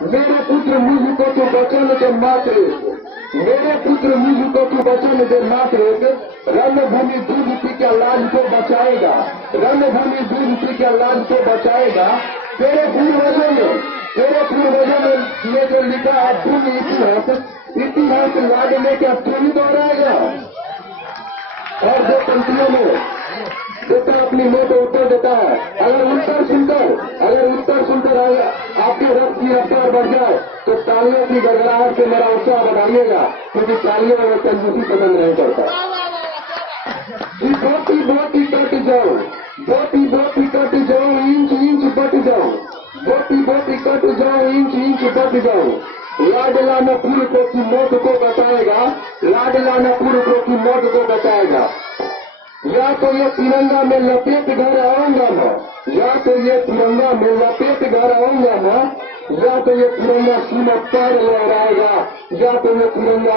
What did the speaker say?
मेरे पुत्र मुझको तू वचन दे मात्र, मेरे पुत्र मुझको तू वचन दे मात्र, रणभूमि दूध पी के लाज को बचाएगा, रणभूमि दूध पी के लाज को बचाएगा। तेरे पूर्वजों ने ये जो लिखा है तुम इतिहास लादने का तुम दोहराएगा। और जो पंक्तियों में बेटा अपनी मौत उत्तर देता है, अगर उत्तर सुनकर आपके रक्त की रफ्तार बढ़ जाए तो तालियों की गड़गड़ाहट से मेरा उत्साह बढ़ाइएगा, क्योंकि तालियों में कंजूसी पसंद नहीं करता। बोटी कट जाओ, बोटी कट जाओ, इंच बट जाओ, बोटी कट जाओ, इंच बट जाओ। लाडला न पुरखों की मौत को बताएगा, लाडला न पुरखों की मौत को बताएगा। या तो ये तिरंगा में लपेट घर आऊंगा मैं, या तो ये तिरंगा में लपेट घर आऊंगा मैं, या तो ये तिरंगा सीमा पार लहराएगा, या तो ये तिरंगा